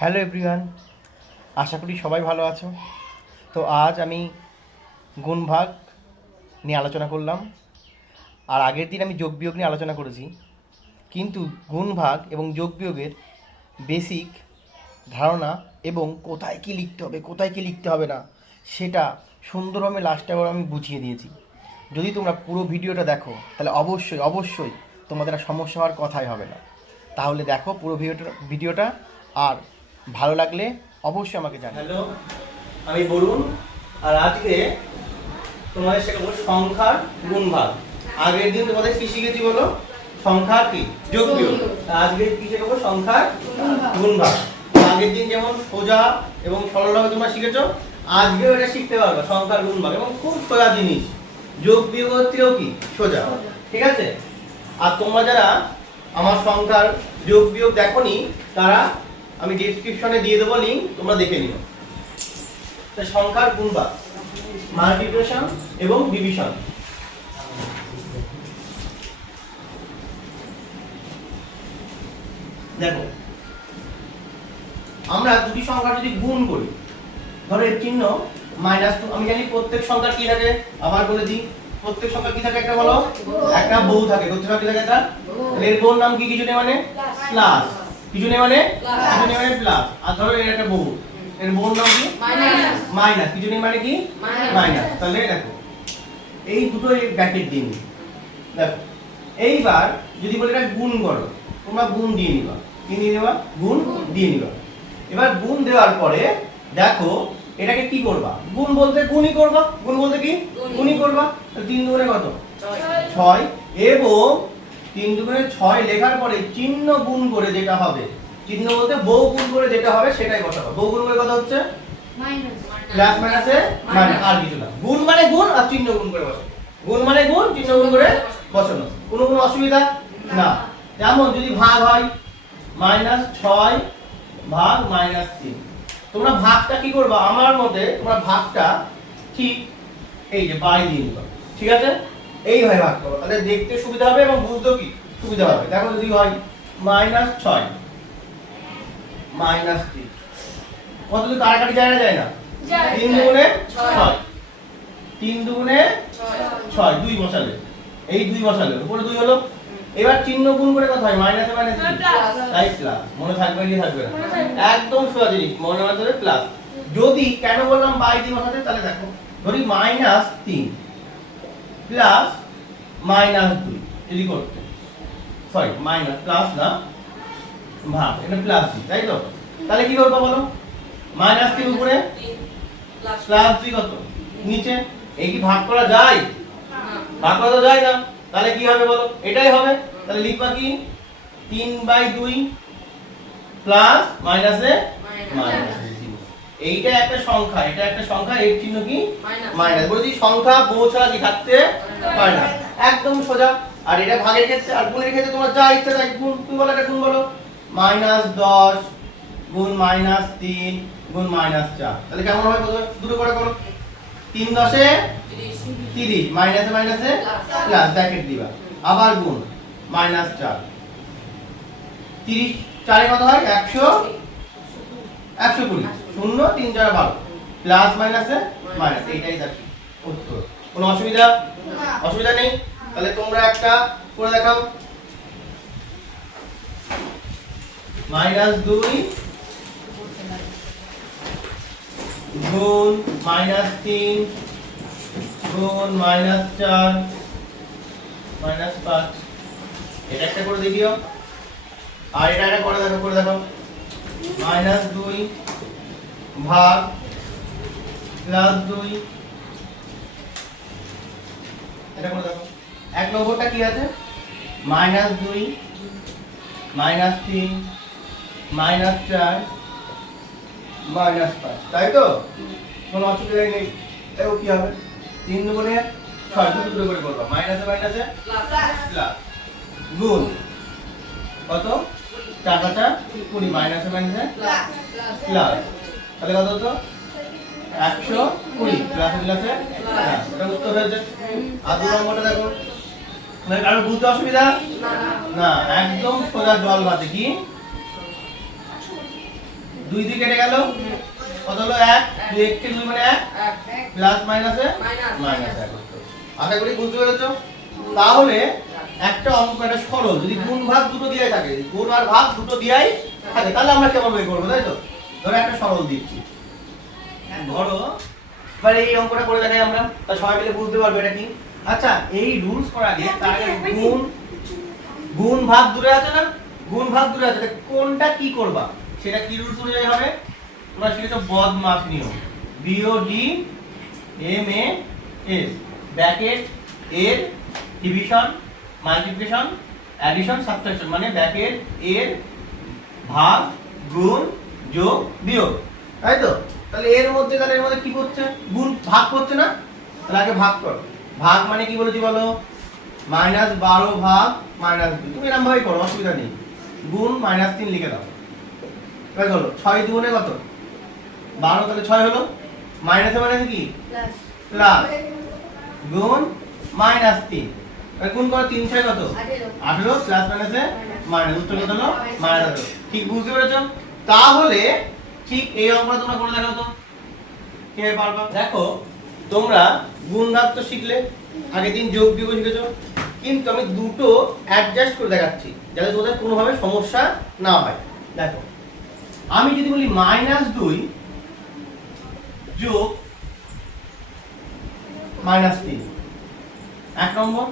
Hello everyone, আশা করি সবাই ভালো আছো। তো আজ আমি গুণভাগ নিয়ে আলোচনা করলাম। আর আগের দিন আমি যোগ বিয়োগ নিয়ে আলোচনা করেছি। কিন্তু গুণভাগ এবং যোগ বিয়োগের বেসিক ধারণা এবং কোথায় কি লিখতে হবে, কোথায় কি লিখতে হবে না, সেটা সুন্দরভাবে লাস্টে আমি বুঝিয়ে দিয়েছি। যদি তোমরা পুরো ভিডিওটা দেখো, তাহলে অবশ্যই অবশ্যই তোমাদের সমস্যা হওয়ার কথাই হবে না। তাহলে দেখো পুরো ভিডিওটা ভিডিওটা, আর ভালো লাগলে অবশ্যই আমাকে জানাও হ্যালো আমি বরুণ আর আজকে তোমাদের শেখাবো সংখ্যার গুণভাগ। আগের দিন তোমাদের কি শিখেছি বলো? সংখ্যার কি? যোগ বিয়োগ আজকে কি শেখাবো? সংখ্যার গুণভাগ। আগের দিন যেমন সোজা এবং সরলভাবে তোমরা শিখেছো আজকেও এটা শিখতে পারবে সংখ্যার গুণভাগ এবং খুব সোজা জিনিস। যোগ বিয়োগ হচ্ছেও কি? সোজা। ঠিক আছে? আর তোমরা যারা আমার সংখ্যার যোগ বিয়োগ দেখোনি তারা আমি ডেসক্রিপশনে দিয়ে দেবো লিঙ্ক তোমরা দেখে নিও। তো সংখ্যার গুণভাগ মাল্টিপ্লিকেশন এবং ডিভিশন দেখো আমরা দুটি সংখ্যা যদি গুণ করি ধরো এর চিহ্ন মাইনাস টু আমি জানি প্রত্যেক সংখ্যার কি থাকে? আবার বলে দিই প্রত্যেক সংখ্যা কি থাকে একটা বলো? একটা বহু থাকে প্রত্যেক সংখ্যা কি থাকে একটা তাহলে এর বহুর নাম কি কিছু নেই মানে? প্লাস কিছু নেই মানে? কিছু নেই মানে প্লাস আর ধরো এর একটা বহু। এর বহুর নাম কি? মাইনাস কিছু মানে কি? মাইনাস। তাহলে দেখো এই দুটো ব্র্যাকেট দিন দেখো এইবার যদি বলে এটা গুণ করো তোমরা গুণ দিয়ে নিবা। কি দিয়ে নিবা? গুণ দিয়ে নিবা। এবার গুণ দেওয়ার পরে দেখো এটাকে কি করবা? গুণ বলতে গুণই করবা। গুণ বলতে কি? গুণই। করবা। তিন দুগুণে কত? ছয়। এবং তিন দুগুণে ছয় লেখার পরে চিহ্ন গুণ করে যেটা হবে চিহ্ন বলতে বহু গুণ করে যেটা হবে সেটাই বসাবো। বহু গুণ করে কথা হচ্ছে? প্লাস মাইনাসে মানে আর কিছু না। গুণ মানে গুণ আর চিহ্ন গুণ করে বসানো গুণ মানে গুণ চিহ্ন গুণ করে বসানো কোনো কোনো অসুবিধা? না। যেমন যদি ভাগ হয় মাইনাস ছয় ভাগ মাইনাস তিন। তোমরা ভাগটা কি করবা? আমার মতে তোমরা ভাগটা ঠিক এই যে বাই দিয়ে দিবা। ঠিক আছে? এইভাবে ভাগ করো। তাহলে দেখতে সুবিধা হবে এবং বুঝতেও কি সুবিধা হবে। দেখো যদি হয় মাইনাস ছয় মাইনাস তিন। কত তো কাটাকাটি যায় না? যায় না তিন দুগুণে ছয়। তিন দুগুণে ছয়। দুই বসালে। এই দুই বসালে। উপরে দুই হলো? এবার চিহ্ন গুণ করে কথা হয়। মাইনাসে মাইনাস তাই প্লাস মনে থাকবে কি থাকবে না? একদম সোজা জিনিস। মনে হবে প্লাস যদি কেন বললাম বাই দিয়ে বসাতে তাহলে দেখো। ধরি মাইনাস তিন। প্লাস মাইনাস দুই। যদি করতে। সরি মাইনাস প্লাস না ভাগ। এটা প্লাস দুই তাই তো? তাহলে কি করব বলো? মাইনাস তিন উপরে? প্লাস প্লাস দুই কত? নিচে? এই কি ভাগ করা যায়? ভাগ করা তো যায় না। তাহলে কি হবে বলো? এটাই হবে। তাহলে লিখবা কি? তিন বাই দুই প্লাস মাইনাসে মাইনাস এইটা একটা সংখ্যা এটা একটা সংখ্যা এর চিহ্ন কি? মাইনাস। বলছি সংখ্যা বহু ছাড়া কি থাকতে পারে না। একদম সোজা। আর এটা ভাগের ক্ষেত্রে আর গুণের ক্ষেত্রে তোমার যা ইচ্ছা তাই গুণ। তুমি বলো এটা গুণ বলো। মাইনাস দশ গুণ মাইনাস তিন গুণ মাইনাস চার। তাহলে কেমন হবে বলো? দুটো করে করো তিন দশে তিরিশ তিরিশ। মাইনাসে মাইনাসে প্লাস ব্র্যাকেট দিবা। আবার গুণ। মাইনাস চার। তিরিশ চারে কত হয়? একশো একশো কুড়ি। শূন্য, তিন চার বারো। প্লাস, মাইনাসে মাইনাস। এইটাই থাকি উত্তর। কোনো অসুবিধা? অসুবিধা নেই? তাহলে তোমরা একটা করে দেখাও। মাইনাস দুই গুণ মাইনাস তিন গুণ মাইনাস চার মাইনাস পাঁচ। এটা একটা করে দেখিও। আর এটা একটা করে দেখো করে দেখো মাইনাস দুই ভাগ প্লাস দুই। এটা করে দেখো। এক নম্বরটা কি আছে? মাইনাস দুই মাইনাস তিন মাইনাস চার মাইনাস পাঁচ। তাই তো? কোনো অসুবিধা নেই। এও কি হবে? তিন দুগুণে ছয় দুটো দুটো করে করব। মাইনাসে মাইনাসে? প্লাস গুণ। কত? চার। কুড়ি মাইনাসে মাইনাসে প্লাস তাহলে কত হতো? একশো কুড়ি। প্লাসে প্লাসে প্লাস এটা উত্তর হয়েছে। আর দু নম্বরটা দেখো। মানে কারও বুঝতে অসুবিধা? না একদম সোজা জল ভাতে কি? দুই দুই কেটে গেল। কত হলো? এক। দুই এক দুই মানে এক। প্লাস মাইনাসে মাইনাস এক আশা করি বুঝতে পেরেছ? তাহলে একটা অঙ্ক একটা সরল। যদি গুণ ভাগ দুটো দিয়াই থাকে গুণ আর ভাগ দুটো দিয়াই থাকে তাহলে আমরা কেমন বের করব তাই তো? ধরো একটা সরল দিচ্ছি। ধরো এবার এই অঙ্কটা করে দেখাই আমরা তা সবাই মিলে বুঝতে পারবে এটা কি? আচ্ছা এই রুলস করা আগে তার আগে গুণ গুণ ভাগ দূরে আছে না? গুণ ভাগ দূরে আছে কোনটা কি করবা? সেটা কি রুলস অনুযায়ী হবে? তোমরা শিখেছো বদমাস নিয়ম। B O D M A S bracket এর ডিভিশন মাল্টিপ্লিকেশন অ্যাডিশন সাবট্রাকশন মানে ব্র্যাকেট এর ভাগ গুণ যোগ বিয়োগ। তাই তো? তাহলে এর মধ্যে তাহলে এর মধ্যে কি করছে? গুণ ভাগ করছে না? তাহলে আগে ভাগ কর। ভাগ মানে কি বলেছি বলো? মাইনাস বারো ভাগ মাইনাস দুই। তুমি এরকম ভাবে করো অসুবিধা নেই। গুণ মাইনাস তিন লিখে দাও। এবার হলো? ছয় দুগুণে কত? বারো তাহলে ছয় হলো? মাইনাসে মাইনাসে কি? প্লাস। গুণ মাইনাস তিন। গুণ করো তিন ছয় কত? আঠেরো প্লাস মাইনাসে মাইনাস উত্তর কত হলো মাইনাস ঠিক বুঝতে পেরেছ? তাহলে ঠিক এই অঙ্কটা তোমরা করে দেখো তো। কীভাবে পারবা? দেখো তোমরা গুণ ভাগ তো শিখলে আগের দিন যোগ বিয়োগ শিখেছো। কিন্তু আমি দুটো অ্যাডজাস্ট করে দেখাচ্ছি যাতে তোমাদের কোনোভাবে সমস্যা না হয়। দেখো আমি যদি বলি মাইনাস দুই যোগ মাইনাস তিন। এক নম্বর?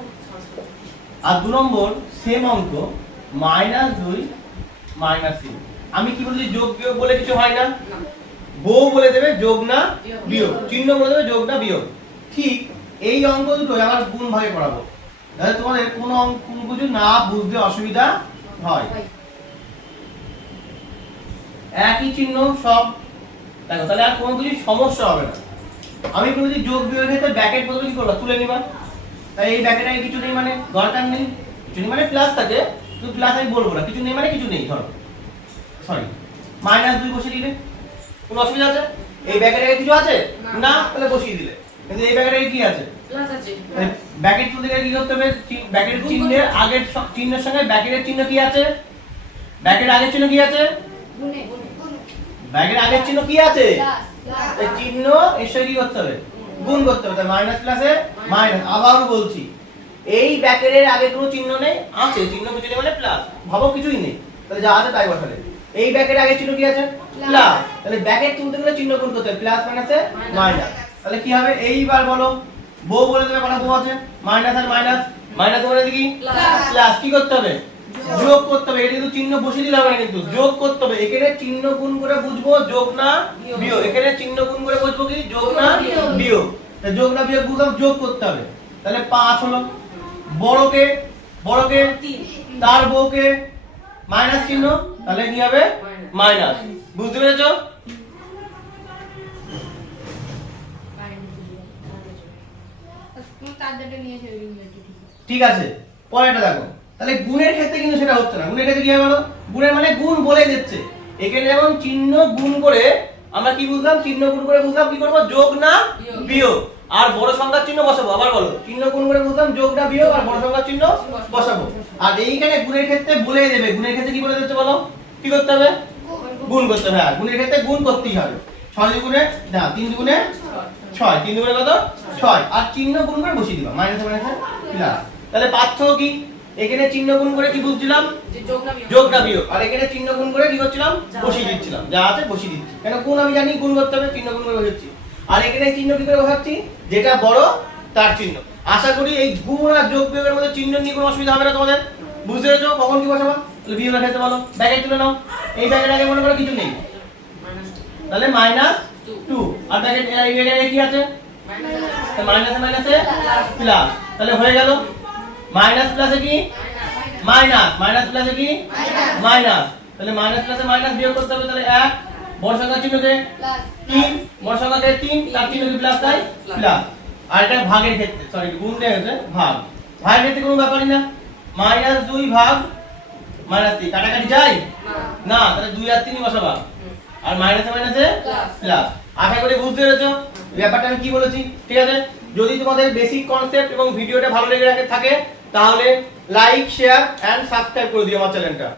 আর দু নম্বর সেম অঙ্ক মাইনাস দুই মাইনাস তিন। আমি কি বলছি? যোগ বিয়োগ বলে কিছু হয় না? বউ বলে দেবে যোগ না বিয়োগ। চিহ্ন বলে দেবে যোগ না বিয়োগ। ঠিক এই অঙ্ক দুটো আবার গুণ ভাগে পড়াবো যাতে তোমাদের কোনো অঙ্ক কোনো কিছু না বুঝতে অসুবিধা হয়। একই চিহ্ন সব দেখো, তাহলে আর কোনো কিছু সমস্যা হবে না। আমি যদি যোগ বিয়োগের ক্ষেত্রে ব্যাকেট প্রথমে কি করব? তুলে নিবা। তাই এই ব্যাকেট কিছু নেই মানে? দরকার নেই। কিছু নেই মানে প্লাস থাকে। তুই প্লাস আমি বলব না কিছু নেই মানে কিছু নেই ধরো। সরি মাইনাস দুই বসিয়ে দিলে। কোনো অসুবিধা আছে? এই ব্যাকেট আগে কিছু আছে? না। তাহলে বসিয়ে দিলে। কিন্তু এই ব্যাকেট আগে কি আছে? ব্যাকেট তুলতে গেলে কি করতে হবে? ব্যাকেটের চিহ্নের আগের চিহ্নের সঙ্গে ব্যাকেটের চিহ্ন কি আছে? ব্যাকেট আগের চিহ্ন কি আছে? ব্যাকের আগের চিহ্ন কি আছে? চিহ্ন এর সঙ্গে কি করতে হবে? গুণ করতে হবে। মাইনাস প্লাসে মাইনাস আবারও বলছি। এই ব্যাকেটের আগে কোনো চিহ্ন নেই আছে চিহ্ন কিছু নেই মানে প্লাস ভাবো কিছুই নেই। তাহলে যা আছে তাই বসালে। এই ব্যাকেটের আগে চিহ্ন কি আছে? প্লাস তাহলে ব্যাকেট তুলতে গেলে চিহ্ন গুণ করতে হবে প্লাস মাইনাসে মাইনাস তাহলে কি হবে? এইবার বলো বউ বলে দেবে কটা বউ আছে? মাইনাস আর মাইনাস মাইনাস বলে দেখি. প্লাস কি করতে হবে? যোগ করতে হবে। এটা কিন্তু চিহ্ন বসিয়ে দিলে হবে না কিন্তু যোগ করতে হবে। এখানে চিহ্ন গুণ করে বুঝব যোগ না বিয়োগ। এখানে চিহ্ন গুণ করে বুঝব কি? যোগ না বিয়োগ। বিয়োগ। যোগ না বিয়োগ বুঝলাম যোগ করতে হবে। তাহলে পাঁচ হলো। বড়কে বড়কে তার বউকে মাইনাস চিহ্ন তাহলে কি হবে? মাইনাস। বুঝতে পেরেছ? ঠিক আছে। পরেরটা দেখো। তাহলে গুণের ক্ষেত্রে কিন্তু সেটা হচ্ছে না। গুণের ক্ষেত্রে কি হবে বলো? গুণের মানে গুণ বলে দিচ্ছে। এখানে যেমন চিহ্ন গুণ করে আমরা কি বুঝলাম? চিহ্ন গুণ করে বুঝলাম কি করব? যোগ না বিয়োগ। আর বড় সংখ্যার চিহ্ন বসাবো আবার বলো। চিহ্ন গুণ করে বুঝলাম যোগ না বিয়োগ আর বড় সংখ্যার চিহ্ন বসাবো। আর এইখানে গুণের ক্ষেত্রে বলে দেবে। গুণের ক্ষেত্রে কি বলে দিচ্ছে বলো? কি করতে হবে? গুণ করতে হবে। হ্যাঁ গুণের ক্ষেত্রে গুণ করতেই হবে। ছয় দুগুণে না তিন দুগুণে ছয়। তিন দুগুণে কত? ছয়। আর চিহ্ন গুণ করে বসিয়ে দিবা। মাইনাস মাইনাসে? প্লাস তাহলে পার্থক্য কি? এখানে চিহ্ন গুণ করে কি বুঝছিলাম? যোগ না বিয়োগ। আর এখানে চিহ্ন গুণ করে কি করছিলাম? বসিয়ে দিচ্ছিলাম। যা আছে বসিয়ে দিচ্ছি। কেন গুণ আমি জানি গুণ করতে হবে। চিহ্ন গুণ করে বসাচ্ছি আর এখানে চিহ্ন কি করে বসাচ্ছি? যেটা বড়, তার চিহ্ন। আশা করি এই গুণ আর যোগ বিয়োগের মধ্যে চিহ্ন নিয়ে কোনো অসুবিধা হবে না তোমাদের। বুঝতে পেরেছ? কখন কি বসাবো? তাহলে বিয়োগের ক্ষেত্রে বলো। ব্যাগে তুলে নাও। এই ব্যাগের আগে মনে করো কিছু নেই। তাহলে মাইনাস টু আর ব্যাগের এই ব্যাগের আগে কি আছে? মাইনাসে মাইনাসে প্লাস তাহলে হয়ে গেল। মাইনাস প্লাসে কি? মাইনাস মাইনাস প্লাসে কি? মাইনাস তাহলে মাইনাস প্লাসে মাইনাস বিয়োগ করতে হবে, তাহলে এক। বড় সংখ্যা চিহ্নতে তিন বড় সংখ্যাতে তিন তার প্লাস তাই প্লাস আর এটা ভাগের ক্ষেত্রে সরি ভাগ। ভাগের ক্ষেত্রে কোনো ব্যাপারই না। মাইনাস দুই ভাগ মাইনাস তিন। কাটাকাটি যায় না। তাহলে দুই আর বসাবা। আর মাইনাসে মাইনাসে Plus. প্লাস আশা করি বুঝতে পেরেছ? ব্যাপারটা আমি কি বলেছি? ঠিক আছে? যদি তোমাদের বেসিক কনসেপ্ট এবং ভিডিওটা ভালো লেগে রাখে থাকে তাহলে লাইক শেয়ার এন্ড সাবস্ক্রাইব করে দিও আমার চ্যানেলটা